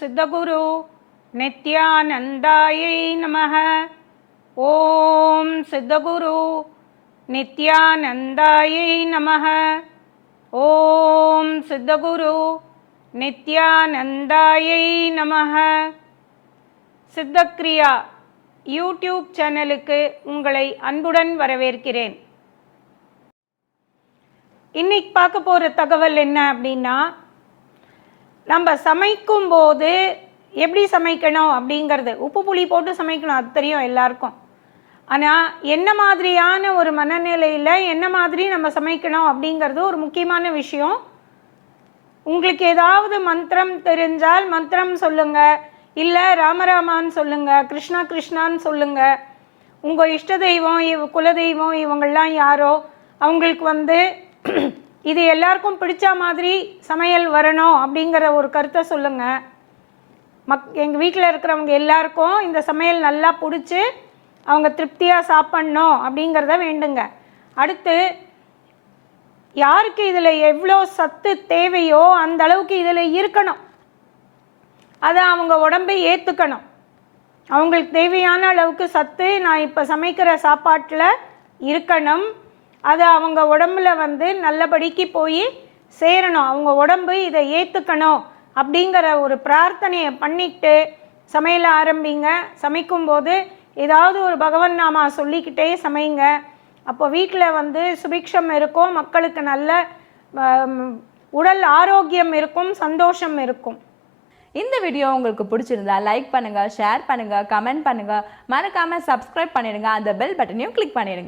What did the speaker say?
சித்தகுரு நித்யானந்தாயை நமः. ஓம் சித்தகுரு நித்யானந்தாயை நமः. ஓம் சித்தகுரு நித்யானந்தாயை நமः. சித்தக்ரியா யூடியூப் சேனலுக்கு உங்களை அன்புடன் வரவேற்கிறேன். இன்னைக்கு பார்க்க போகிற தகவல் என்ன அப்படின்னா, நம்ம சமைக்கும்போது எப்படி சமைக்கணும் அப்படிங்கிறது. உப்பு புளி போட்டு சமைக்கணும், அது தெரியும் எல்லாருக்கும். ஆனால் என்ன மாதிரியான ஒரு மனநிலையில் என்ன மாதிரி நம்ம சமைக்கணும் அப்படிங்கிறது ஒரு முக்கியமான விஷயம். உங்களுக்கு ஏதாவது மந்திரம் தெரிஞ்சால் மந்திரம் சொல்லுங்கள், இல்லை ராமராமான்னு சொல்லுங்கள், கிருஷ்ணா கிருஷ்ணான்னு சொல்லுங்கள். உங்கள் இஷ்ட தெய்வம் குலதெய்வம் இவங்கள்லாம் யாரோ அவங்களுக்கு இது எல்லாருக்கும் பிடிச்ச மாதிரி சமையல் வரணும் அப்படிங்கிற ஒரு கருத்தை சொல்லுங்கள். எங்கள் வீட்டில் இருக்கிறவங்க எல்லாருக்கும் இந்த சமையல் நல்லா பிடிச்சி அவங்க திருப்தியாக சாப்பிட்ணும் அப்படிங்கிறத வேண்டுங்க. அடுத்து யாருக்கு இதில் எவ்வளோ சத்து தேவையோ அந்த அளவுக்கு இதில் இருக்கணும், அதை அவங்க உடம்பை ஏற்றுக்கணும். அவங்களுக்கு தேவையான அளவுக்கு சத்து நான் இப்போ சமைக்கிற சாப்பாட்டில் இருக்கணும். அது அவங்க உடம்புல நல்லபடிக்கு போய் சேரணும். அவங்க உடம்பு இதை ஏற்றுக்கணும் அப்படிங்கிற ஒரு பிரார்த்தனையை பண்ணிட்டு சமையல ஆரம்பிங்க. சமைக்கும்போது ஏதாவது ஒரு பகவன் நாமா சொல்லிக்கிட்டே சமைங்க. அப்போ வீட்டில் சுபிக்ஷம் இருக்கும், மக்களுக்கு நல்ல உடல் ஆரோக்கியம் இருக்கும், சந்தோஷம் இருக்கும். இந்த வீடியோ உங்களுக்கு பிடிச்சிருந்தா லைக் பண்ணுங்க, ஷேர் பண்ணுங்க, கமெண்ட் பண்ணுங்க, மறக்காம சப்ஸ்கிரைப் பண்ணிடுங்க, அந்த பெல் பட்டனையும் கிளிக் பண்ணிடுங்க.